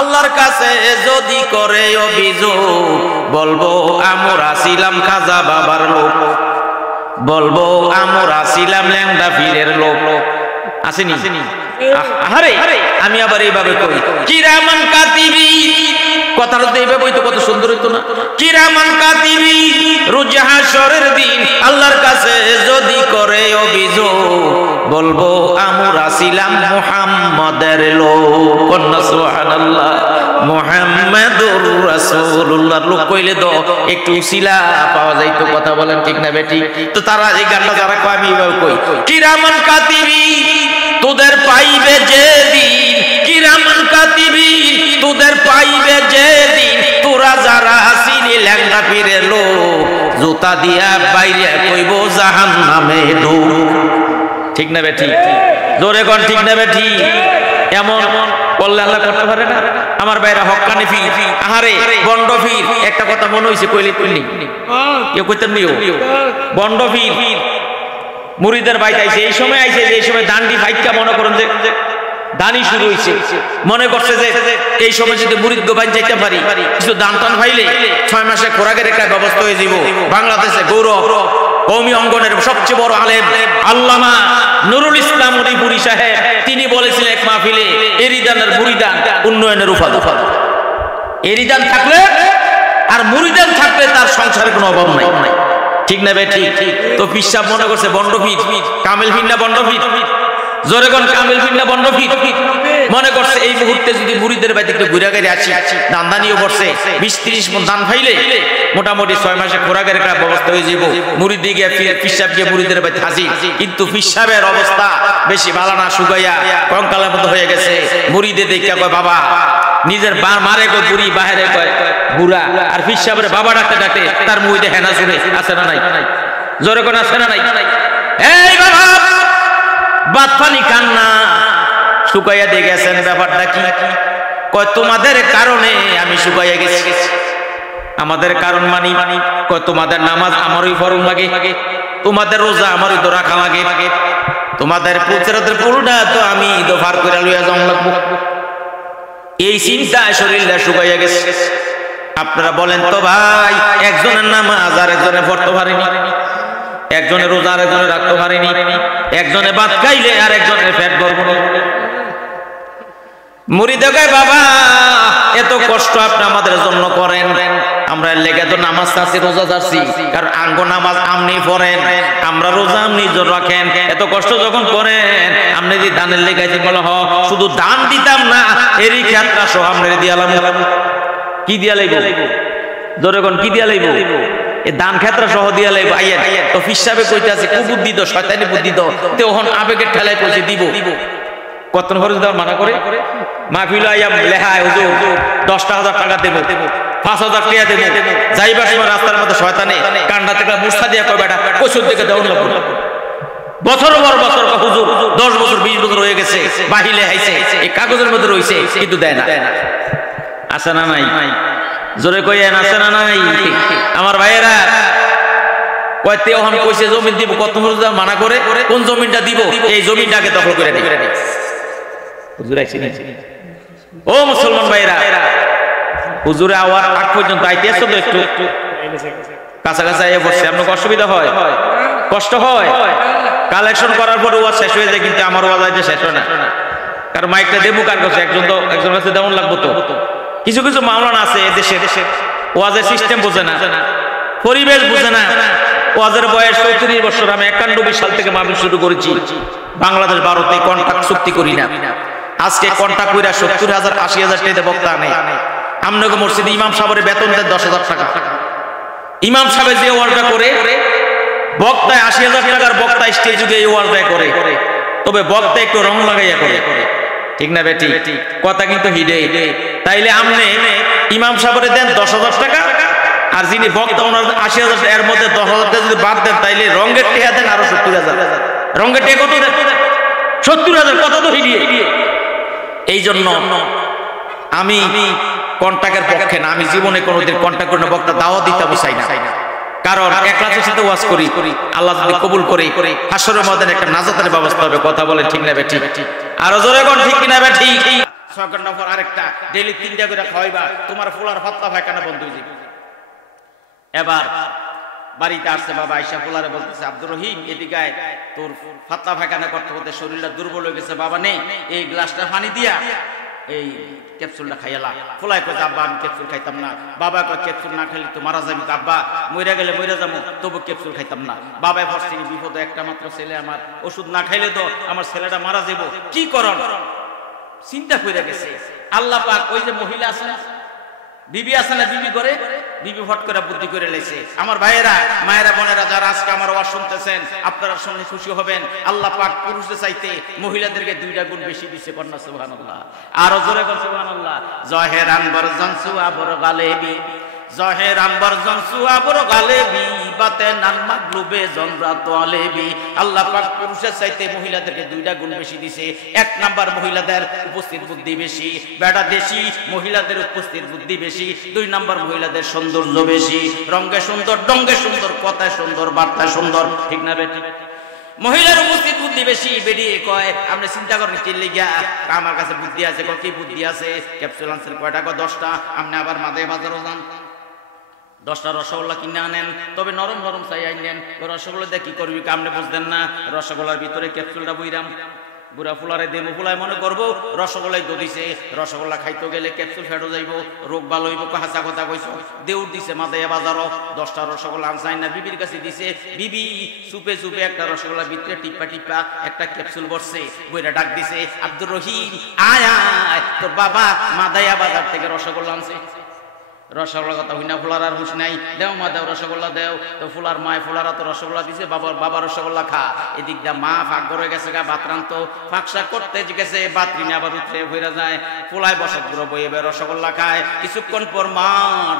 আল্লাহর কাছে যদি করে অভিযোগ, বলবো আমরা ছিলাম খাজা বাবার লোক, বলবো আমরা ছিলাম ল্যাংড়া পীরের লোক। আসেনি? আরে আমি আবার এইভাবে কই, কিরামান কাতিবি, কথাটা তো এইভাবে হইতো কত সুন্দর হইতো না? কিরামান কাতিবি, রোজ হাশরের দিন আল্লাহর কাছে যদি করে অভিযোগ, বলবো আমরা ছিলাম মুহাম্মাদের লোক। সুবহানাল্লাহ, মুহাম্মাদুর রাসূলুল্লাহর লোক কইলে তো একটু উসিলা পাওয়া যাইতো। কথা বলেন ঠিক না বেটি? তো তারা এই গানটা যারা কয় আমি এইভাবে কই, কিরামান কাতিবি তোদের পাইবে যেদিন, কিরামান কাতিবি তোদের পাইবে যেদিন, তোরা যারা আসিনি ল্যাংড়া পীরের লোক, জুতা দিয়া বাইরে কইব জাহান্নামে ঢুক। ঠিক না বেটি? জোরে কোন ঠিক না বেটি? এমন বললে আল্লাহ করতে পারে না? আমার ভাইরা হক্কানি ফির, আহারে বন্ড ফির, একটা কথা মনে হইছে কইলে কইলি কেউ কইতেন নিও, বন্ড ফির মুরিদের বাইতে আইছে, এই সময় আইছে যে এই সময় দান্ডি ফাইকা মনে করেন যে দানি শুরু হইছে, মনে করছে যে এই সময় যদি মুরিদ গোবাইন যাইতে পারি, কিছু দান টান পাইলে 6 মাসে খোরাকের একটা ব্যবস্থা হয়ে যাব। বাংলাদেশে গৌরব কওমি অঙ্গনের সবচেয়ে বড় আলেম আল্লামা নুরুল ইসলাম উরিপুরি সাহেব, তিনি বলেছিলেন এক মাহফিলে, এরিদানের মুরিদান উন্নয়নের উপাদান। এরিদান থাকলে আর মুরিদান থাকলে তার সংসারে কোনো অভাব নাই। ঠিক না বেটি? তো পিসাব মনে করছে বন্ড ফির, কামেল ফির না বন্ড ফির? জোরে কোন কামেল ফির না বন্ড ফির? মনে করছে এই মুহূর্তে যদি মুরিদের বাড়িতে একটু ঘুরে গেড়ে আছি, দানদানিও করছে, 20-30 মণ দান পাইলে মোটামুটি 6 মাসে খোরাকের একটা ব্যবস্থা হয়ে যাব। মুরিদ গিয়ে পিসাব গিয়ে মুরিদের বাড়িতে হাজির, কিন্তু পিসাবের অবস্থা বেশি ভালো না, শুকাইয়া কঙ্কালের মতো হয়ে গেছে। মুরিদে দেখে কয় বাবা, নিজের মারে কয় বুড়ি, বাহিরে কয় বুড়া, আর পিসাবের বাবা ডাকতে ডাকতে তার মুইতে হেনা শুনে। আছে না নাই? জোরে কোন আছে না নাই? এই বাবা বাদ পানি খান না, শুকাইয়া দিয়ে গেছেন, ব্যাপারটা কি? কয় তোমাদের কারণে আমি শুকাইয়া গেছি। আমাদের কারণ মানি? কয় তোমাদের নামাজ আমারই ফরম লাগে, তোমাদের রোজা আমারই তো রাখা লাগে, তোমাদের পুত্রের পুলটা তো আমি দফার করে লইয়া যাওয়া লাগবো। এই চিন্তায় শরীরটা শুকাইয়া গেছে। আপনারা বলেন তো ভাই, একজনের নামাজ আর একজনে পড়তে পারেনি, একজনে রোজা আর একজনে রাখতে পারেনি, একজনে ভাত খাইলে আর একজনের পেট ভরবে না। মুরিদে কয় বাবা এত কষ্ট আপনি আমাদের জন্য করেন, আমরা লেগে তো নামাজ চাচ্ছি, রোজা চাচ্ছি, কারণ আঙ্গ নামাজ আপনি পড়েন, আমরা রোজা আপনি রাখেন, এত কষ্ট যখন করেন আপনি যদি দানের লেগাইছেন, বলো হ শুধু দান দিতাম না, এরই ক্ষেত্রা সহ আমরা দিয়ালাম। কি দিয়া লাইব? জোরে কোন কি দিয়া লাইব? এ দান ক্ষেত্র সহ দিয়া লাইব। আইয়া তো ফিসাবে কইতে আছে কুবুদ্ধি তো, শয়তানি বুদ্ধি তো, তখন আবেগের ঠেলায় কইছে দিব। কত খরচ দেওয়ার মানা করে? মাহফিল আইয়া লেহায় হুজুর 10,000 টাকা দেব, 5,000 টাকা দেব, যাইবার সময় রাস্তার মধ্যে শয়তানে কান্ডা থেকে মুসা দিয়া কয় বেটা কসুর দিকে দেওয়ার লাগবে। বছর পর বছর হুজুর 10 বছর 20 বছর হয়ে গেছে, বাহিলে আইছে, এই কাগজের মধ্যে রইছে, কিন্তু দেয় না। আছে না নাই? জোরে কইয়েন আছে না নাই? আমার ভাইয়েরা কয়তে ওহন কইছে জমি দিব, কত মজুদার মানা করে কোন জমিটা দিব, এই জমিটাকে দখল করে নেই। হুজুর আইছে না? ও মুসলমান ভাইয়েরা, হুজুরে আওয়াজ আগ পর্যন্ত আইতেছ তো, একটু কাছাকাছি আইয়া বসছে, আপনার অসুবিধা হয়? কষ্ট হয়? কালেকশন করার পর ওয়াজ শেষ হয়ে যায়, কিন্তু আমার ওয়াজ আইতে শেষ হয় না, কারণ মাইকটা দেবো কার কাছে? একজন কাছে দেওয়ান লাগবো তো। কিছু কিছু মামলানা আছে এদেশে, ওয়াজের সিস্টেম বোঝে না, পরিবেশ বোঝে না। ওয়াজের বয়স 34 বছর, আমি 91 সাল থেকে মাহফিল শুরু করেছি। বাংলাদেশ ভারতে কন্ট্রাক্ট চুক্তি করি না। আজকে কন্ট্রাক্ট কইরা 70,000 80,000 টাকা বক্তা নেই। আমনগো মসজিদে ইমাম সাহেবের বেতন দেন 10,000 টাকা। ইমাম সাহেব যে ওয়াজটা করে, বক্তায় 80,000 টাকার বক্তা স্টেজ যুগে এই ওয়াজটা করে, তবে বক্তা একটু রং লাগাইয়া করে। ঠিক না বেটি? কথা কিন্তু হিডে। তাইলে আমনে ইমাম সাহেবের দেন 10,000 টাকা, আর যিনি বক্তা ওনার 80,000, এর মধ্যে 10,000 টাকা যদি বাদ দেন, তাইলে রঙের টেহা দেন আরো 70,000। রঙের টেহা কত দেন? 70,000। কত তো হিডিয়ে। এই জন্য আমি কন্ট্রাক্টের পক্ষে না, আমি জীবনে কোনোদিন কন্ট্রাক্ট করে বক্তা দাওয়াত দিতে চাই না, কারণ একলাসের সাথে ওয়াজ করি, আল্লাহ যদি কবুল করে হাসরের ময়দানে একটা নাজাতের ব্যবস্থা হবে। কথা বলে ঠিক না বেটি? আরো জোরে কোন ঠিক কিনা বেটি? 6 ঘন্টা পর আরেকটা, ডেইলি 3টা করে খাওয়াইবা, তোমার ফুলার পাতলা পায়খানা বন্ধ হয়ে যাবে। এবার বাড়িতে আসছে বাবা, আয়েশা ফুলারে বলতেছে, আব্দুর রহিম এদিকে আয়, তোর পাতলা পায়খানা করতে করতে শরীরটা দুর্বল হয়ে গেছে বাবা, নেই এই গ্লাসটা পানি দিয়া এই ক্যাপসুলটা খাইয়ালা। ফুলাই কইছে, আব্বা আমি ক্যাপসুল খাইতাম না। বাবা কয়, ক্যাপসুল না খাইলে তো মারা যাবি। আব্বা মইরা গেলে মইরা যাবো, তবু ক্যাপসুল খাইতাম না। বাবাই ভাবছি বিপদে, একটা মাত্র ছেলে আমার, ওষুধ না খাইলে তো আমার ছেলেটা মারা যাবো, কি করণ চিন্তা করে গেছে। আল্লাহ পাক ওই যে মহিলা আছে না, বিবি আছে না, বিবি করে বিবি ফট করে বুদ্ধি করে লেছে। আমার ভাইয়েরা, মায়েরা, বোনেরা যারা আজকে আমার ওয়াজ শুনতেছেন, আপনারা শুনলে খুশি হবেন। আল্লাহ পাক পুরুষদের চাইতে মহিলাদেরকে 2টা গুণ বেশি দিয়েছে। কন্যা সুবহানাল্লাহ, আরো জোরে কর সুবহানাল্লাহ। জহেরান বরজন সুআবর গালেবি, জহেরান বরজন সুআবর গালেবি, বাতে নান মাগলুবে জনরা তোয়ালেবি। আল্লাহ পাক পুরুষের চাইতে মহিলাদেরকে 2টা গুণ বেশি দিয়েছে। 1 নাম্বার মহিলাদের উপস্থিত বুদ্ধি বেশি, বেটা দেশি, মহিলাদের উপস্থিত বুদ্ধি বেশি। 2 নাম্বার মহিলাদের সৌন্দর্য বেশি, রঙে সুন্দর, ডঙ্গে সুন্দর, কথায় সুন্দর, বার্তায় সুন্দর, ঠিক না বেটি? মহিলার উপস্থিত বুদ্ধি বেশি। বেরিয়ে কয়, আপনি চিন্তা করেন কি লিগা, আমার কাছে বুদ্ধি আছে। কি বুদ্ধি আছে? ক্যাপসুল আনছেন কয়টা? 10টা। আপনি আবার মাদে বাজারও যান, 10টা রসগোল্লা কিনে আনেন, তবে নরম নরম চাই আনেন। রসগোল্লা দিয়ে কি করবি আপনি বুঝতেন না। রসগোল্লার ভিতরে ক্যাপসুলটা বইরাম, বুড়া ফুলারে দেবো, ফুলায় মনে করবো রসগোল্লাই দিছে, রসগোল্লা খাইতে গেলে ক্যাপসুল ফেটো যাইব, রোগ ভালো হইব। হাসা কথা কইস, দেউর দিছে মাদাইয়া বাজারও 10টা রসগোল্লা আনসাই না, বিবির কাছে দিছে। বিবি চুপে চুপে একটা রসগোল্লার ভিতরে টিপ্পা টিপ্পা একটা ক্যাপসুল বসছে, বইরা ডাক দিছে, আব্দুর রহিম আয় আয়, তোর বাবা মাদাইয়া বাজার থেকে রসগোল্লা আনছে। রসগোল্লা কথা হইনা, ফুলার আর হুশ নাই, দেও মা দেও রসগোল্লা দেও। তো ফুলার মায়, ফুলারা তো রসগোল্লা দিছে, বাবা রসগোল্লা খা। এদিক দা মা ফাঁক করে গেছে গা, বাতরান্ত ফাঁকশা করতে গেছে, বাতরিনে আবার উঠে হইরা যায়। ফুলায় বসত পুরো বইয়ে রসগোল্লা খায়। কিছুক্ষণ পর মা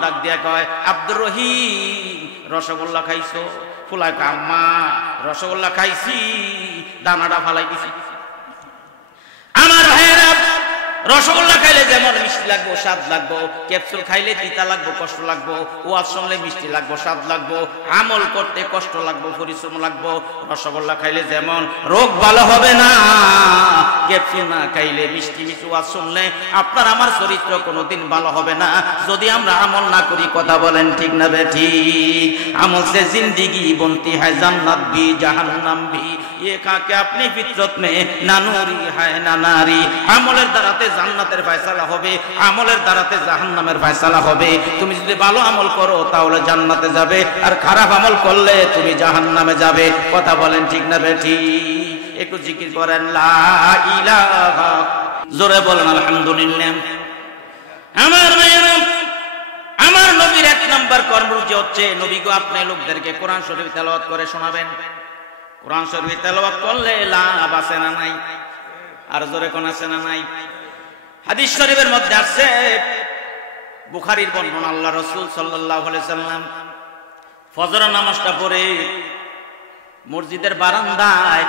ডাক দিয়া কয়, আব্দুর রহিম রসগোল্লা খাইছো? ফুলায় কয়, আম্মা রসগোল্লা খাইছি, দানাটা ফালাই দিছি। আমার ভাইয়েরা, রসগোল্লা খাইলে যেমন মিষ্টি লাগবো, স্বাদ লাগবো, ক্যাপসুল খাইলে তিতা লাগবো, কষ্ট লাগবো, ওয়াজ শুনলে মিষ্টি লাগবো, স্বাদ লাগবো, আমল করতে কষ্ট লাগবো, পরিশ্রম লাগবো। রসগোল্লা খাইলে যেমন রোগ ভালো হবে না, ক্যাপসুল না খাইলে মিষ্টি মিষ্টি ওয়াজ শুনলে আপনার আমার চরিত্র কোনোদিন ভালো হবে না, যদি আমরা আমল না করি। কথা বলেন ঠিক না বেঠিক? আমল সে জিন্দিগি বনতি হয়, জান্নাত ভি জাহান্নাম ভি, ये खाके अपनी फितरत में ना नूरी है ना नारी। আমলের দ্বারাতে জান্নাতের ফয়সালা হবে, আমলের দ্বারাতে জাহান্নামের ফয়সালা হবে। তুমি যদি ভালো আমল করো তাহলে জান্নাতে যাবে, আর খারাপ আমল করলে তুমি জাহান্নামে যাবে। কথা বলেন ঠিক না বেঠিক? একটু জিকির করেন লা ইলাহা, জোরে বলেন আলহামদুলিল্লাহ। আমার ভাইয়েরা, আমার নবীর 1 নাম্বার কর্মসূচি হচ্ছে, নবী গো আপনি লোকদেরকে কোরআন শরীফ তেলাওয়াত করে শোনাবেন। কোরআন শরীফ তেলাওয়াত করলে লাভ আছে না নাই? আর জোরে কোন আছে না নাই? হাদিস শরীফের মধ্যে আছে, বুখারীর বর্ণনা, আল্লাহ রাসূল সাল্লাল্লাহু আলাইহি সাল্লাম ফজরের নামাজটা পড়ে মসজিদের বারান্দায়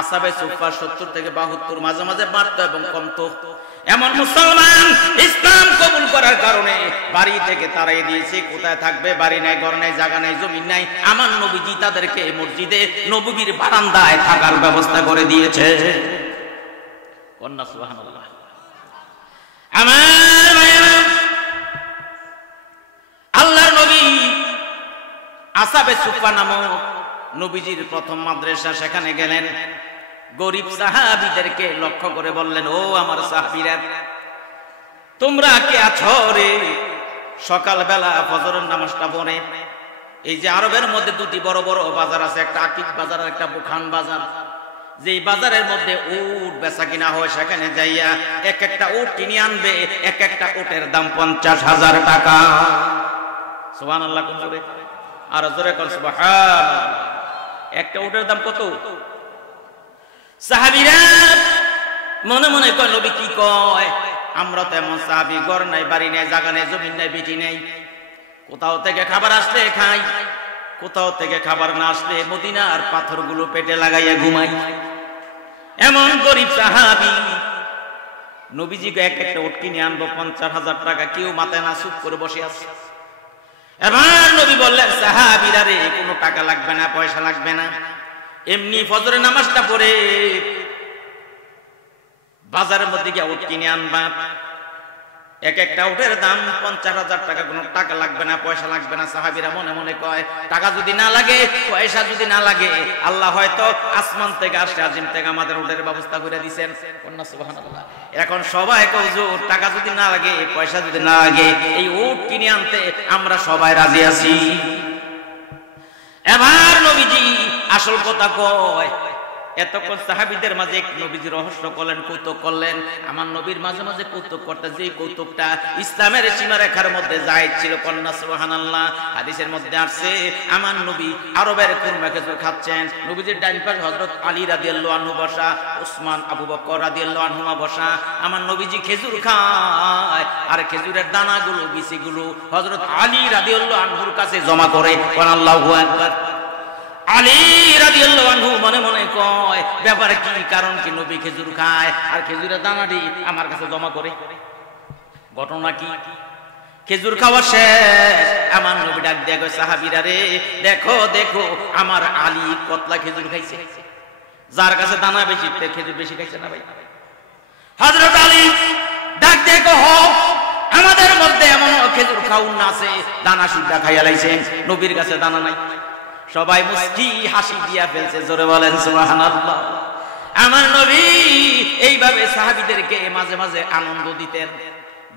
আসাবে সুফা 70 থেকে 72 মাঝে মাঝে বাড়তো এবং কমতো। এমন মুসলমান ইসলাম কবুল করার কারণে বাড়ি থেকে তাড়াই দিয়েছে। কোথায় থাকবে? বাড়ি নাই, ঘর নাই, জায়গা নাই, জমি নাই। আমার নবীজি তাদেরকে মসজিদে নববীর বারান্দায় থাকার ব্যবস্থা করে দিয়েছে। কন্যা সুবহানাল্লাহ। আমার ভাইয়েরা, আল্লাহর নবী আসাবে সুফা নামক নবীজির প্রথম মাদ্রাসা, সেখানে গেলেন। গরিব সাহাবীদেরকে লক্ষ্য করে বললেন, ও আমার সাহাবীরা, তোমরা কে আছো রে? সকালবেলা ফজরের নামাজটা পড়ে, এই যে আরবের মধ্যে 2টি বড় বড় বাজার আছে, একটা আকিক বাজার আর একটা বুখান বাজার। যে বাজারের মধ্যে উট বেচা কিনা হয়, সেখানে যাইয়া এক একটা উট কিনে আনবে। এক একটা উটের দাম 50,000 টাকা। সুবহানাল্লাহ। কোন জোরে? আর জোরে কর সুবহানাল্লাহ। একটা উটের দাম কত? সাহাবীরা মনে মনে কয়, নবী কি কয়? আমরা তো এমন সাহাবী, ঘর নাই, বাড়ি নাই, জায়গা নাই, জমি নাই, বিটি নাই। কোথাও থেকে খাবার আসলে খাই, কোথাও থেকে খাবার না আসলে মদিনার পাথরগুলো পেটে লাগাইয়া ঘুমাই। এমন গরিব সাহাবী নবীজিকে এক একটা উট কিনে আনবো 50,000 টাকা, কেউ মাথায় না, চুপ করে বসে আছে। এবার নবী বললেন, সাহাবীরা রে, কোনো টাকা লাগবে না, পয়সা লাগবে না, এমনি ফজরের নামাজটা পড়ে বাজারের মধ্যে গিয়ে উট কিনে আনবা, এক একটা উটের দাম 50,000 টাকা, কোনো টাকা লাগবে না, পয়সা লাগবে না। সাহাবীরা মনে মনে কয়, টাকা যদি না লাগে, পয়সা যদি না লাগে, আল্লাহ হয়তো আসমান থেকে আরশে আজিম থেকে আমাদের উটের ব্যবস্থা করে দিয়েছেন। সুবহানাল্লাহ। এখন সবাই কয়, হুজুর টাকা যদি না লাগে, পয়সা যদি না লাগে, এই উট কিনে আনতে আমরা সবাই রাজি আছি। এবার নবীজি আসল কথা কয়। এতক্ষণ সাহাবীদের মাঝে নবীজি রহস্য করলেন, কৌতুক করলেন। আমার নবীর মাঝে মাঝে কৌতুক করতে, যে কৌতুকটা ইসলামের সীমারেখার মধ্যে জায়েজ ছিল। কন্যা সুবহানাল্লাহ। হাদিসের মধ্যে আসছে, আমার নবী আরবের কুরমা খেজুর খাচ্ছেন, নবীজির ডান পাশে হযরত আলী রাদিয়াল্লাহু আনহু বসা, ওসমান আবু বকর রাদিয়াল্লাহু আনহুমা বসা। আমার নবীজি খেজুর খায়, আর খেজুরের দানাগুলো, বিচিগুলো হযরত আলী রাদিয়াল্লাহু আনহুর কাছে জমা করে। আল্লাহু আকবার। আলী রাদিয়াল্লাহু আনহু মনে মনে কয়, ব্যাপারে কি, কারণ কি নবী খেজুর খায় আর খেজুরের দানাটি আমার কাছে জমা করে, ঘটনা কি? খেজুর খাওয়া শেষ, আমার নবী ডাক দিয়ে কয়, সাহাবীরা রে, দেখো দেখো আমার আলী কতলা খেজুর খাইছে। যার কাছে দানা বেশি, খেজুর বেশি খাইছে না ভাই? হযরত আলী ডাক দিয়ে কয়, হক, আমাদের মধ্যে এমন খেজুর খাউন না আছে, দানা সুদ্ধা খাইয়া লাইছে, নবীর কাছে দানা নাই। সবাই মুস্কি হাসি দিয়া ফেলছে। জোরে বলেন সুবহানাল্লাহ। আমার নবী এইভাবে সাহাবীদেরকে মাঝে মাঝে আনন্দ দিতেন।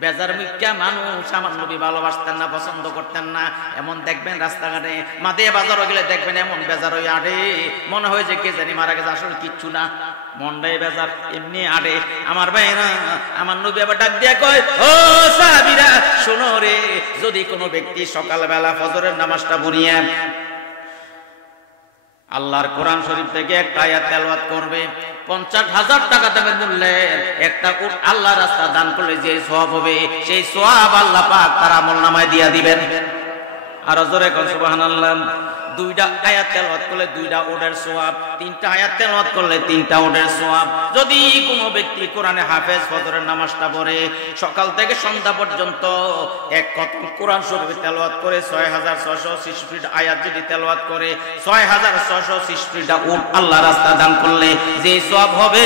বেজার মুখ্যা মানুষ আমার নবী ভালোবাসতেন না, পছন্দ করতেন না। এমন দেখবেন রাস্তাঘাটে, মাদে বাজারও গেলে দেখবেন এমন বেজার হয়ে আড়ে, মনে হয় যে কে জানি মারা গেছে, আসলে কিচ্ছু না, মনটাই বেজার, এমনি আড়ে। আমার ভাইরা, আমার নবী আবার ডাক দিয়া কয়, ও সাহাবীরা শোনো রে, যদি কোনো ব্যক্তি সকালবেলা ফজরের নামাজটা পড়িয়া আল্লাহর কোরআন শরীফ থেকে একটা আয়াত তেলাওয়াত করবে, 50,000 টাকা দামের মূল্যের একটা উট আল্লাহর রাস্তা দান করলে যে সওয়াব হবে, সেই সওয়াব আল্লাহ পাক তার আমলনামায় দিয়া দিবেন। আর জোরে কোন সুবহানাল্লাহ। 2টা আয়াত তেলাওয়াত করলে 2টা উটের সওয়াব, 3টা আয়াত তেলাওয়াত করলে 3টা উটের সওয়াব। যদি কোনো ব্যক্তি কোরআনে হাফেজ ফজরের নামাজটা পড়ে, সকাল থেকে সন্ধ্যা পর্যন্ত এক খতম কোরআন শরীফ তেলাওয়াত করে 6666 আয়াত যদি তেলাওয়াত করে, 6666টা উট আল্লাহর রাস্তা দান করলে যে সওয়াব হবে,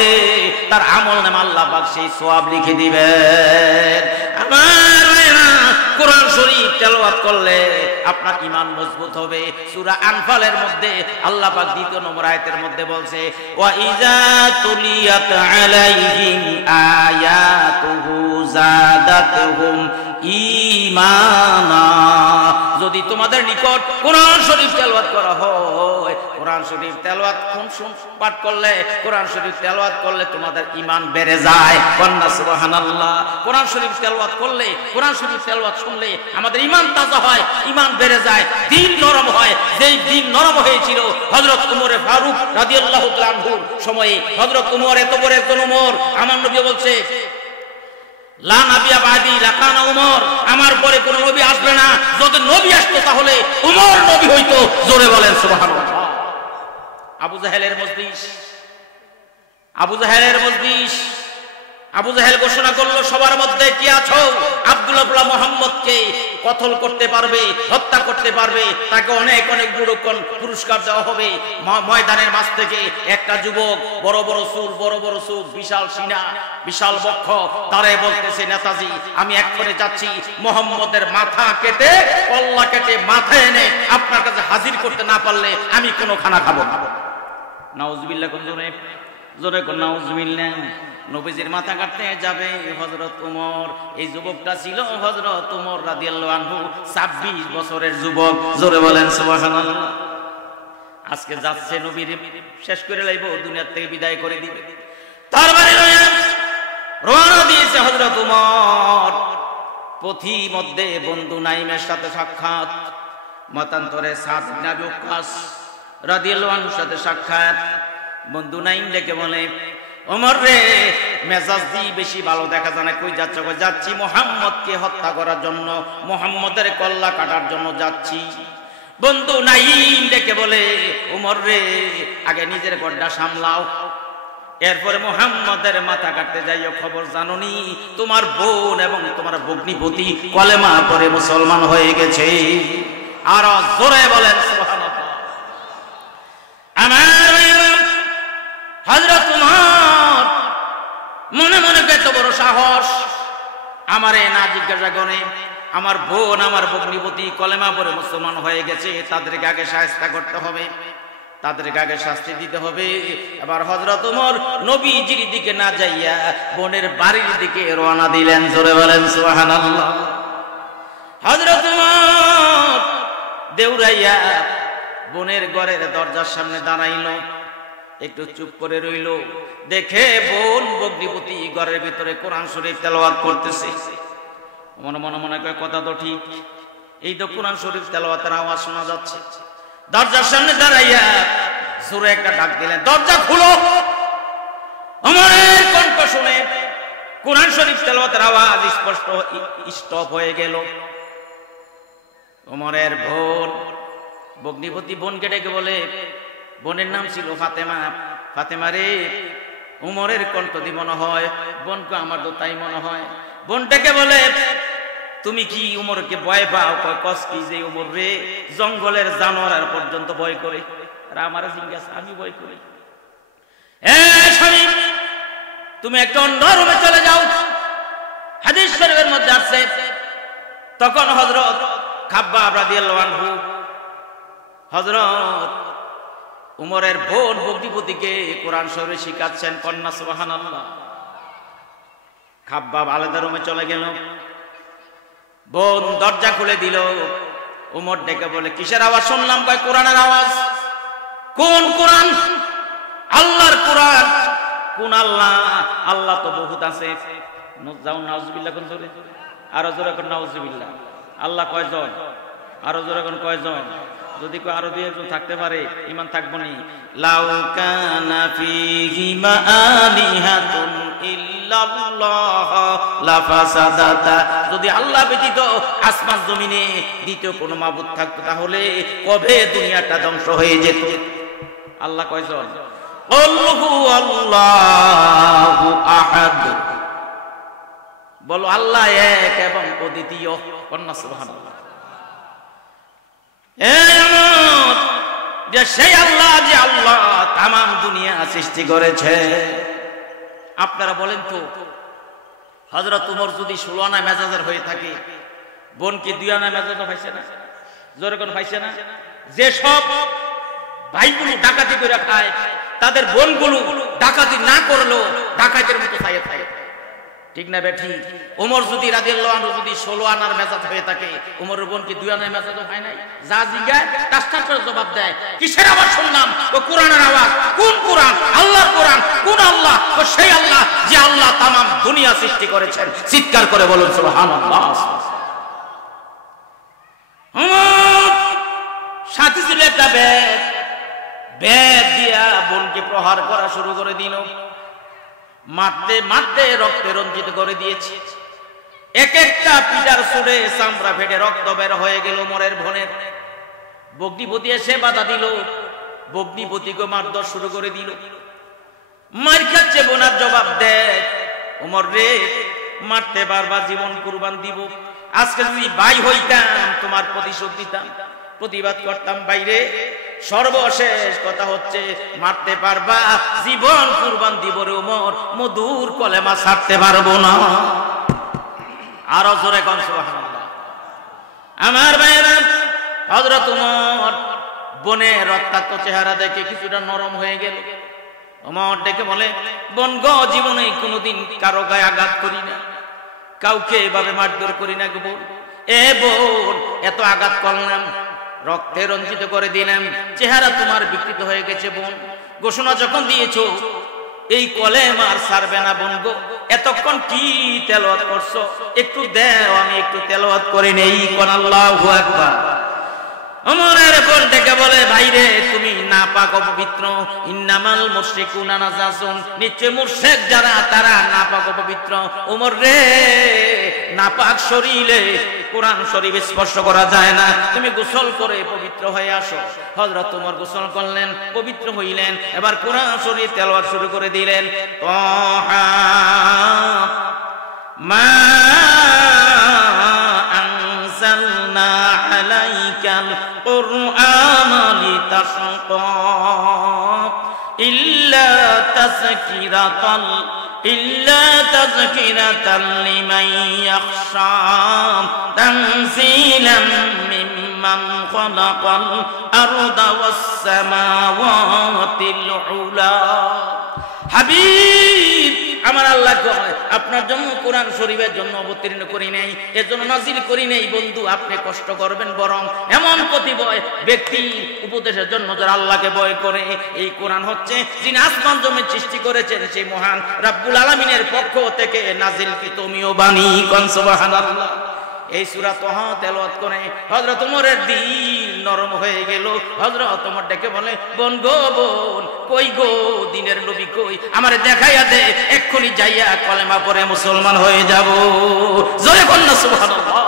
তার আমলনামা আল্লাহ পাক সেই সওয়াব লিখে দিবেন। আমার কোরআন শরীফ তেলাওয়াত করলে আপনার ঈমান মজবুত হবে। সূরা আনফালের মধ্যে আল্লাহ পাক 2 নম্বর আয়াতের মধ্যে বলছে, ওয়া ইযা তুলিয়াত আলাইহিম আয়াতুহু যাদাতুহুম ঈমানা। যদি তোমাদের নিকট কোরআন শরীফ তেলাওয়াত করা হয়, কোরআন শরীফ তেলাওয়াত পাঠ করলে, কোরআন শরীফ তেলাওয়াত করলে তোমাদের ঈমান বেড়ে যায়। কন্যা সুবহানাল্লাহ। কোরআন শরীফ তেলাওয়াত করলে, কোরআন শরীফ তেলাওয়াত শুনলে আমাদের ঈমান তাজা হয়, ঈমান বেড়ে যায়, দিল নরম হয়। যেই দিল নরম হয়েছিল হযরত ওমর ফারুক রাদিয়াল্লাহু তাআলা আনহুর সময়ে, হযরত ওমর এত বড় একজন ওমর, আমার নবী বলছে, লা নাবিয়া বাদি লাকানা ওমর, আমার পরে কোন নবী আসবে না, যদি নবী আসতো তাহলে ওমর নবী হইতো। জোরে বলেন সুবহানাল্লাহ। আবু জাহেলের মজলিস, আবু জাহেলের মজলিস, আবু জাহেল ঘোষণা করলো, সবার মধ্যে কি আছো, আব্দুল্লাহ মুহাম্মদকে কতল করতে পারবে, হত্যা করতে পারবে, তাকে অনেক অনেক পুরস্কার দেওয়া হবে। ময়দানের মাঝ থেকে একটা যুবক, বড় বড় চুল, বড় বড় চোখ, বিশাল সিনা, বিশাল বক্ষ, দাঁড়ায় বলতেছে, নেতাজি আমি এক্ষণে যাচ্ছি, মুহাম্মদের মাথা কেটে, কল্লা কেটে মাথা এনে আপনার কাছে হাজির করতে না পারলে আমি কোনো খানা খাবো না। নাউজুবিল্লাহ। কোন জোরে জোরে কোন নাউজুবিল্লাহ। নবীজির মাথা কাটতে যাবে হযরত ওমর। এই যুবকটা ছিল হযরত ওমর রাদিয়াল্লাহু আনহু, 26 বছরের যুবক। জোরে বলেন সুবহানাল্লাহ। আজকে যাচ্ছে নবীর শেষ করে লাইব, দুনিয়া থেকে বিদায় করে দিবে, তারপরে রওনা দিয়েছে হযরত ওমর। পথি মধ্যে বন্ধু নাইমের সাথে সাক্ষাৎ, মতান্তরে সাদ ইবনে আবি ওয়াক্কাস রাদিয়াল্লাহু আনহুর সাথে সাক্ষাৎ। বন্ধু নাইম ডেকে বলে, ওমর রে, মেজাজ দিয়ে বেশি ভালো দেখা যায় না, কই যাচ্ছ? যাচ্ছি মুহাম্মদকে হত্যা করার জন্য, মুহাম্মদের কল্লা কাটার জন্য যাচ্ছি। বন্ধু নাইম ডেকে বলে, ওমর রে, আগে নিজের গড্ডা সামলাও, এরপরে মুহাম্মদের মাথা কাটতে যাইও। খবর জানোনি তোমার বোন এবং তোমার ভগ্নিপতি কলেমা পড়ে মুসলমান হয়ে গেছে। আর জোরে বলেন সুবহানাল্লাহ। আমার হযরত ওমর মনে আমারে না জিজ্ঞাসা করে আমার বোন আমার ভগ্নিপতি কলেমা পড়ে মুসলমান হয়ে গেছে, তাদেরকে আগে শায়েস্তা করতে হবে, তাদেরকে আগে শাস্তি দিতে হবে। এবার হযরত ওমর নবীজির দিকে না যাইয়া বোনের বাড়ির দিকে রওনা দিলেন। জোরে বলেন সুবহানাল্লাহ। হযরত ওমর দেউরাইয়া বোনের ঘরের দরজার সামনে দাঁড়াইল, একটু চুপ করে রইল। দেখে বোন ভগ্নিপতি ঘরের ভিতরে কোরআন শরীফ তেলাওয়াত করতেছে। মনে মনে মনে করে কথা তো ঠিক, এই তো কোরআন শরীফ তেলাওয়াতের আওয়াজ শোনা যাচ্ছে। দরজার সামনে দাঁড়াইয়া জোরে একটা ডাক দিলেন, দরজা খুলো। ওমরের কণ্ঠ শুনে কোরআন শরীফ তেলাওয়াতের আওয়াজ স্পষ্ট স্টপ হয়ে গেল। ওমরের বোন ভগ্নিপতি বোনকে ডেকে বলে, বোনের নাম ছিল ফাতেমা, ফাতেমা রে, উমরের কণ্ঠ দি মনে হয়, বোনকে আমার তো তাই মনে হয়। বোনটাকে বলে, তুমি কি উমরকে ভয় পাও? কস কি যে উমর রে জঙ্গলের জানোয়ার পর্যন্ত ভয় করে, আর আমার জিজ্ঞাসা আমি ভয় করি। স্বামী তুমি একটা অন্য রুমে চলে যাও, হাদিস শরীফের মধ্যে আছে তখন হযরত খাব্বাব রাদিয়াল্লাহু আনহু হযরত উমরের বোন ভগ্নিপতিকে কোরআন শরীফ শিখাচ্ছেন। কন্যা সুবহানাল্লাহ। খাব্বাব আলাদা রুমে চলে গেল, বোন দরজা খুলে দিল। উমর ডেকে বলে, কিসের আওয়াজ শুনলাম? কয় কোরআনের আওয়াজ। কোন কোরআন? আল্লাহর কোরআন। কোন আল্লাহ? আল্লাহ তো বহুত আছে। যাও নাউজুবিল্লাহ কোন জোরে, আরো জোরে কোন নাউজুবিল্লাহ। আল্লাহ কয়জন? আরো জোরে কোন কয়জন? যদি কেউ আরো দুই একজন থাকতে পারে ইমান থাকবো নি। লাউ কানা ফীহিমা আলিহাতুন ইল্লাল্লাহ লাফাসাদাতা, যদি আল্লাহ ব্যতীত আসমান জমিনে দ্বিতীয় কোনো মাবুদ থাকতো তাহলে কবে দুনিয়াটা ধ্বংস হয়ে যেত। আল্লাহ কয়জন? আল্লাহু আল্লাহু আহাদ। বলো আল্লাহ এক এবং অদ্বিতীয়। কন্যা সুবহানাল্লাহ। সেই আল্লাহ যে আল্লাহ তামাম দুনিয়া সৃষ্টি করেছে। আপনারা বলেন তো, হযরত উমর যদি 16 আনা মেজাজের হয়ে থাকে, বোন কি 2 আনা মেজাজ পাইছে না? জোরে কোন পাইছে না? যে সব ভাইগুলো ডাকাতি করে খায়, তাদের বোনগুলো ডাকাতি না করলো ডাকাতের মতো চাইয়ে থাকে, ঠিক না বেঠি? ওমর যদি রাদিয়াল্লাহু আনহু যদি 16 আনার মেজাজ হয়ে থাকে, ওমরের বোন কি 2 আনার মেজাজ হয় নাই? যা জিগায় টাস্টার করে জবাব দেয়, কিসের আওয়াজ শুনলাম? ও কোরআনের আওয়াজ। কোন কোরআন? আল্লাহর কোরআন। কোন আল্লাহ? ও সেই আল্লাহ যে আল্লাহ তামাম দুনিয়া সৃষ্টি করেছেন। চিৎকার করে বলুন সুবহানাল্লাহ। সাথী ছিল একটা বেদ, বেদ দিয়া বোনকে প্রহার করা শুরু করে দিল। মারতে মারতে রক্তে রঞ্জিত করে দিয়েছে। এক একটা পিটার সুরে চামড়া ফেটে রক্ত বের হয়ে গেল মোরের বোনের। ভগ্নিপতি এসে বাধা দিল, ভগ্নিপতিকে মারধর শুরু করে দিল। মার খাচ্ছে বোনার জবাব দেয়, ওমর রে মারতে পারবা, জীবন কুরবান দিব। আজকে যদি ভাই হইতাম তোমার প্রতিশোধ দিতাম, প্রতিবাদ করতাম। বাইরে সর্বশেষ কথা হচ্ছে মারতে পারবা, জীবন কুরবান দিব রে ওমর, মধুর কলেমা ছাড়তে পারবো না। আরো জোরে কোন সুবহানাল্লাহ। আমার ভাইরা, হযরত ওমর বোনের রক্তাক্ত চেহারা দেখে কিছুটা নরম হয়ে গেল। ওমর ডেকে বলে, বোন গো, জীবনে কোনোদিন কারো গায়ে আঘাত করি না, কাউকে এভাবে মারধর করি না গো বোন। এ বোন, এত আঘাত করলাম, রক্তে রঞ্জিত করে দিলাম, চেহারা তোমার বিকৃত হয়ে গেছে বোন। ঘোষণা যখন দিয়েছো এই কলেমা আর ছাড়বে না বোন গো, এতক্ষণ কি তেলাওয়াত করছো? একটু দাও আমি একটু তেলাওয়াত করে নেই। কোন আল্লাহু আকবার। ওমরের বোন ডেকে বলে, ভাইরে তুমি নাপাক অপবিত্র। ইন্নামাল মুশরিকুনা নাজাসুন, নিশ্চয় মুশরিক যারা তারা নাপাক অপবিত্র। ওমর রে, নাপাক শরীরে কোরআন শরীফ স্পর্শ করা যায় না, তুমি গোসল করে পবিত্র হয়ে আসো। হযরত ওমর গোসল করলেন, পবিত্র হইলেন, এবার কোরআন শরীফ তেলাওয়াত শুরু করে দিলেন। তাহা মা আনজালনা আলাইকাল কুরআনা লিতাশকা ইল্লা তাযকিরাতাল ইল্লা তাযকিরাতাল লিমান ইয়াখশা তানসীলাম মিম্মান খালাকাল আরদা ওয়াস সামাওয়াতিল উলা। হাবিব, আমার আল্লাহ কয় আপনার জন্য কোরআন শরীফের জন্য অবতীর্ণ করি নাই, এর জন্য নাজিল করি নাই বন্ধু আপনি কষ্ট করবেন, বরং এমন প্রতিভয় ব্যক্তি উপদেশের জন্য যারা আল্লাহকে ভয় করে। এই কোরআন হচ্ছে যিনি আসমান জমিন সৃষ্টি করেছেন সেই মহান রাব্বুল আলামিনের পক্ষ থেকে নাজিলকৃত মিও বাণী। কোন সুবহানাল্লাহ। এই সূরা তাহা তেলাওয়াত করে হযরত ওমরের দিল নরম হয়ে গেল। হযরত ওমর ডেকে বলে, বোন গো বোন, কই গো দিনের নবী কই, আমারে দেখাইয়া দে, এক্ষুনি যাইয়া কলেমা পড়ে মুসলমান হয়ে যাব। জোরে বল সুবহানাল্লাহ।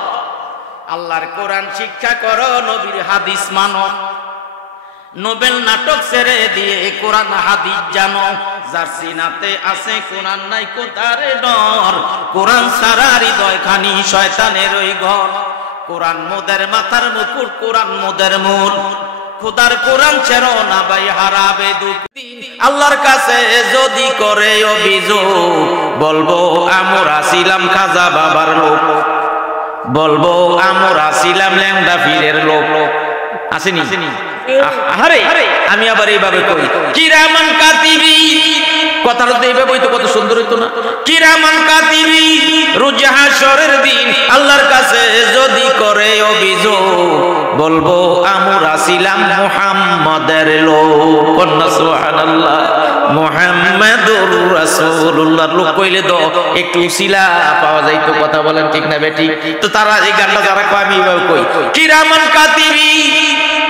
আল্লাহর কোরআন শিক্ষা করো, নবীর হাদিস মানো, নোবেল নাটক ছেড়ে দিয়ে কোরআন হাদিস জানো। যার সিনাতে আছে কোরআন নাই কোতারে ডর, কোরআন সারা হৃদয় খানি শয়তানের ওই ঘর। কোরআন মোদের মাথার মুকুট, কোরআন মোদের মূল, খোদার কোরআন ছেড়ো না ভাই হারাবে দুঃখ। আল্লাহর কাছে যদি করে অভিযোগ, বলবো আমরা ছিলাম খাজা বাবার লোক, বলবো আমরা ছিলাম ল্যাংড়া পীরের লোক। আসেনি? আরে আমি আবার এইভাবে কই, কিরামান কাতিবিন, কথাটা তো এইভাবে হইতো কত সুন্দর হইতো না? কিরামান কাতিবিন, রোজ হাশরের দিন আল্লাহর কাছে যদি করে অভিযোগ, বলবো আমরা ছিলাম মুহাম্মাদের লোক। সুবহানাল্লাহ। মুহাম্মাদুর রাসূলুল্লাহ লোক কইলে তো একটু উসিলা পাওয়া যাইতো। কথা বলেন ঠিক না বেটি? তো তারা এই গানটা যারা কয় আমি এইভাবে কই, কিরামান কাতিবিন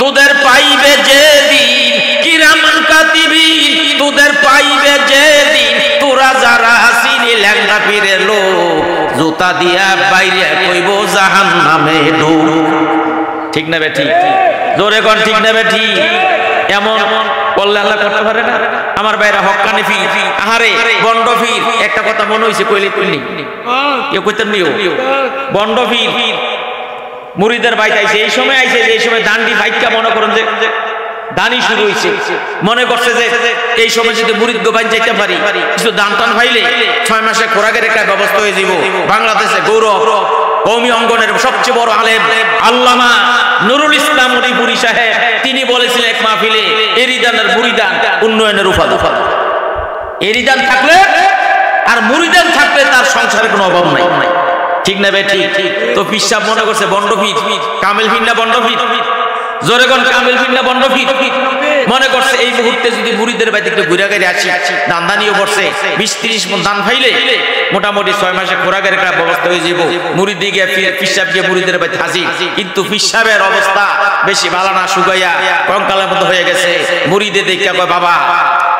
তোদের পাইবে যেদিন, কিরামান কাতিবিন তোদের পাইবে যেদিন, তোরা যারা আসিনি ল্যাংড়া পীরের লোক, জুতা দিয়া বাইরে কইব জাহান্নামে ঢুক। ঠিক না বেটি? জোরে কোন ঠিক না বেটি? এমন বললে আল্লাহ করতে পারে না? আমার বাইরা হক্কানি ফির, আহারে বন্ড ফির, একটা কথা মনে হইছে কইলে কইলি কেউ কইতেন নিও, বন্ড ফির মুরিদের বাইতে আইছে, এই সময় আইছে, এই সময় দান্ডি বাইকা মনে করেন যে দানি শুরু হইছে, মনে করছে যে এই সময় যদি মুরিদ গোবাইন যাইতে পারি, কিছু দান টান পাইলে 6 মাসে খোরাকের একটা ব্যবস্থা হয়ে যাব। বাংলাদেশে গৌরব কওমি অঙ্গনের সবচেয়ে বড় আলেম আল্লামা নুরুল ইসলাম উদয়পুরী সাহেব, তিনি বলেছিলেন এক মাহফিলে, এরিদানের মুরিদান উন্নয়নের উপাধি। এরিদান থাকলে আর মুরিদান থাকলে তার সংসারে কোনো অভাব নাই। ঠিক না বেটি? তো পিসাব মনে করছে বন্ড ফির, কামেল ফির না বন্ড ফির? জোরে কোন কামেল ফির না বন্ড ফির? মনে করছে এই মুহূর্তে যদি মুরিদের বাড়িতে একটু ঘুরে গেলে আসি, দানদানিও করছে, 20-30 মণ দান পাইলে মোটামুটি 6 মাসে খোরাকের একটা ব্যবস্থা হয়ে যাব। মুরিদ গিয়ে পিসাব গিয়ে মুরিদের বাড়িতে হাজির, কিন্তু পিসাবের অবস্থা বেশি ভালো না, শুকাইয়া কঙ্কালের মতো হয়ে গেছে। মুরিদে দেখা কয় বাবা,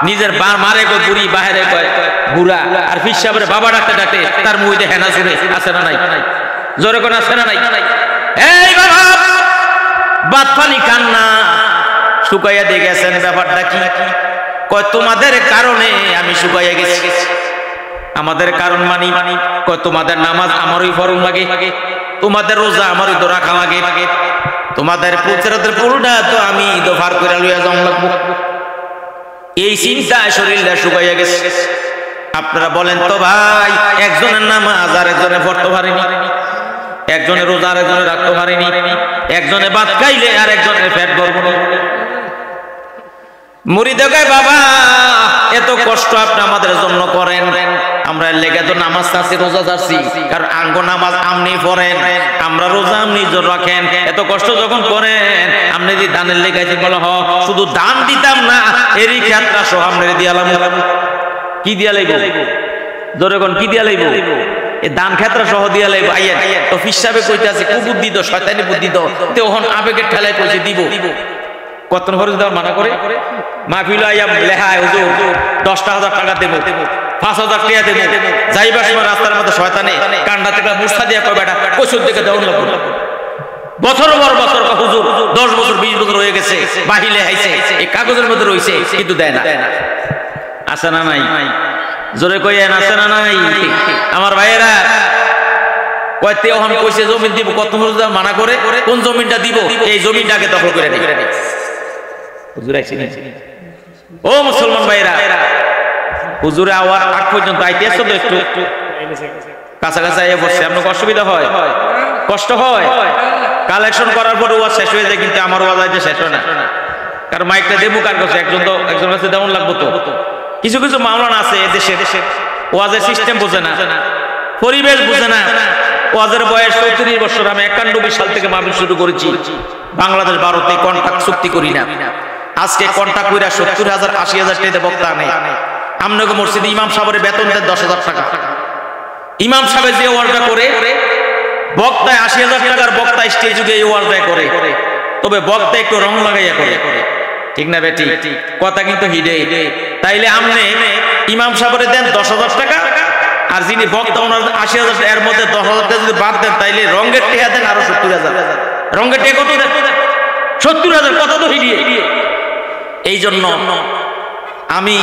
নিজের মারে কয় বুড়ি, বাহিরে কয় বুড়া, আর পিসাবের বাবা ডাকতে ডাকতে তার মুইদে হেনা শুনে। আছে না নাই? জোরে কোন আছে না নাই? এই বাবা বাত পানি খান না, শুকাইয়া দিয়ে গেছেন, ব্যাপারটা কি? কয় তোমাদের কারণে আমি শুকাইয়া গেছি। আমাদের কারণ মানি? কয় তোমাদের নামাজ আমারই ফরজ লাগে, তোমাদের রোজা আমারই তো রাখা লাগে, তোমাদের পুত্রের পুলটা তো আমি দফার করে লইয়া যাওয়া লাগবো। এই চিন্তায় শরীরটা শুকাইয়া গেছে। আপনারা বলেন তো ভাই, একজনের নামাজ আর একজনে পড়তে পারেনি, একজনের রোজা আর একজনে রাখতে পারেনি, একজনে ভাত খাইলে আর একজনের পেট ভরবে না। মুরিদে কয় বাবা এত কষ্ট আপনি আমাদের জন্য করেন, আমরা লেগে তো নামাজ চাচ্ছি, রোজা চাচ্ছি, কারণ আঙ্গ নামাজ আপনি পড়েন, আমরা রোজা আপনি রাখেন, এত কষ্ট যখন করেন আপনি যদি দানের লেগাইতে বলো হ, শুধু দান দিতাম না, এরই ক্ষেত্রা সহ আপনার দিয়ালাম। কি দিয়া লাইব? জোরে কোন কি দিয়া লাইব? এই দান ক্ষেত্র সহ দিয়া লাইব। আইয়েন তো ফিসাবে কইতে আছে কুবুদ্ধি দাও, শয়তানি বুদ্ধি দাও, তো ওহন আবেগের ঠেলায় কইছে দিব। কত খরচ দেওয়ার মানা করে? মাহফিল আইয়া লেহায় হুজুর 10,000 টাকা দেব, 5,000 টাকা দেব, যাইবার সময় রাস্তার মধ্যে শয়তানে কান্ডা থেকে মুসা দিয়া কয় বেটা কসুর দিকে দেওয়া লাগবে। বছর পর বছর হুজুর 10 বছর 20 বছর হয়ে গেছে, বাহিলে আইছে, এই কাগজের মধ্যে রইছে, কিন্তু দেয় না। আছে না নাই? জোরে কইয়েন আছে না নাই? আমার ভাইয়েরা কয়তে ওহন কইছে জমি দিব, কত মানা করে কোন জমিনটা দিব, এই জমিনটাকে দখল করে নেই। হুজুর আইছে ও মুসলমান ভাইয়েরা, হুজুরে আওয়ার আগ পর্যন্ত আইতেছো তো একটু কাছাকাছি আইয়া বসছে, আপনার অসুবিধা হয়, কষ্ট হয়? কালেকশন করার পর ওয়াজ শেষ হয়ে যায়, কিন্তু আমার ওয়াজ আইতে শেষ হয় না। কারণ মাইকটা দেবো কার কাছে? একজন কাছে দেওয়ান লাগবো তো। কিছু কিছু মাওলানা আছে এদেশে ওয়াজের সিস্টেম বোঝে না, পরিবেশ বুঝে না। ওয়াজের বয়স 34 বছর। আমি 91 সাল থেকে মাহফিল শুরু করেছি বাংলাদেশ ভারতে, কন্ট্রাক্ট চুক্তি করি না। আজকে কন্ট্রাক্ট কইরা 70,000 80,000 টাকা বক্তা আনে। আমনগর মসজিদে ইমাম সাহেবের বেতন দেন 10,000 টাকা। ইমাম সাহেব যে ওয়াজটা করে বক্তায় 80,000 টাকার বক্তা স্টেজ যুগে এই ওয়াজটা করে, তবে বক্তা একটু রং লাগাইয়া করে, ঠিক না বেটি? কথা কিন্তু হিডে। তাইলে আমনে ইমাম সাহেবের দেন 10,000 টাকা, আর যিনি বক্তা ওনার 80,000, এর মধ্যে 10,000 টাকা যদি বাদ দেন, তাইলে রঙের টেহা দেন আরো 70,000। রঙের টেহা কত দেন? 70,000। কত তো হিডিয়ে। এই জন্য আমি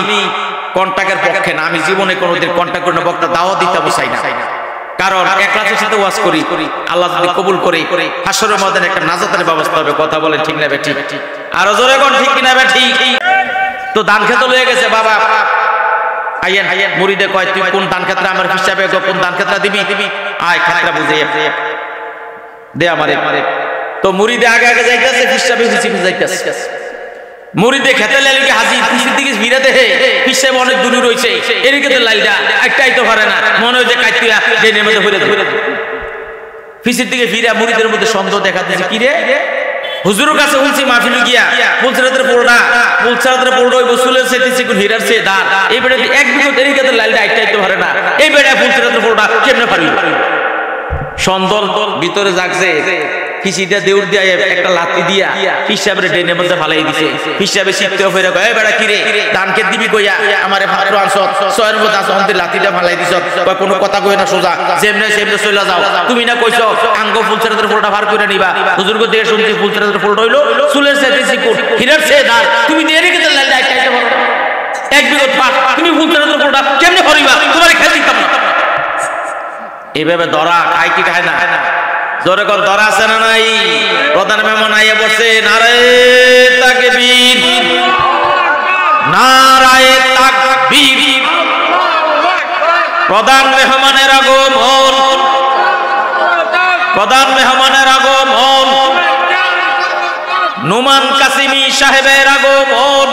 কন্ট্রাক্টের পক্ষে না। আমি জীবনে কোনোদিন কন্ট্রাক্ট করে বক্তা দাওয়াত দিতে চাই না। কারণ একলাসের সাথে ওয়াজ করি, আল্লাহ যদি কবুল করে হাসরের ময়দানে একটা নাজাতের ব্যবস্থা হবে। কথা বলেন ঠিক না বেটি? আরো জোরে কোন ঠিক কিনা বেটি? তো ধান খেতে লয়ে গেছে বাবা, আইয়েন মুরিদে কয় তুই কোন ধান ক্ষেত্রে আমার হিসাবে কোন ধান ক্ষেত্রে দিবি? আয় ক্ষেত্রে বুঝে দে আমারে। তো মুরিদে আগে আগে যাইতেছে, হিসাবে যাইতেছে। মুরিদে খেতে লাইলকে হাজির পিছের দিকে ভিড়াতে হিসাবে অনেক দূরে রয়েছে, এদিকে তো লাইলটা একটাই তো পারে না, মনে হয় যে কাইতুয়া যে নেমে ঘুরে পিছের দিকে ফিরা মুরিদের মধ্যে সন্দেহ দেখা দিচ্ছে। কি রে হুজুরের কাছে বলছি মাহফিলে গিয়া ফুলছারাতের পোলটা ওই বসুলের সেটিছে কোন হিরার সে দা এই বেড়ে এক বিঘত এদিকে তো লাইলটা একটাই তো পারে না, এই বেড়ে ফুলছারাতের পোলটা কেমনে পারবি? সন্দল ভিতরে জাগছে, পিছিটা দেউর দিয়া একটা লাঠি দিয়া হিসাবের ডেনের মধ্যে ফালাই দিছে। হিসাবে শিখতে ফেরে কয় বেড়া কিরে ধান খেত দিবি কইয়া আমারে ভাত আনছ ছয়ের মধ্যে আস অন্তে লাঠিটা ফালাই দিছ, কয় কোনো কথা কই না, সোজা যেমনে সেমনে চলে যাও। তুমি না কইছো আঙ্গ ফুলছারাতের ফুলটা ভার করে নিবা, হুজুর কো দিয়ে শুনছি ফুলছারাতের ফুলটা হইলো চুলের সাথে চিকুন হিরার সে দাঁত, তুমি দেরি কে লাল দাইতে পারো এক বিগত পাট, তুমি ফুলছারাতের ফুলটা কেমনে করিবা? তোমারে খেতে দিতাম না। এইভাবে ধরা খাই কি খায় না? জোরে কর ধরা আছে না নাই? প্রধান মেহমান আইয়া বসে, নারায়ে তাকবীর, নারায়ে তাকবীর। প্রধান মেহমানের আগমন, প্রধান মেহমানের আগমন, নুমান কাসিমি সাহেবের আগমন।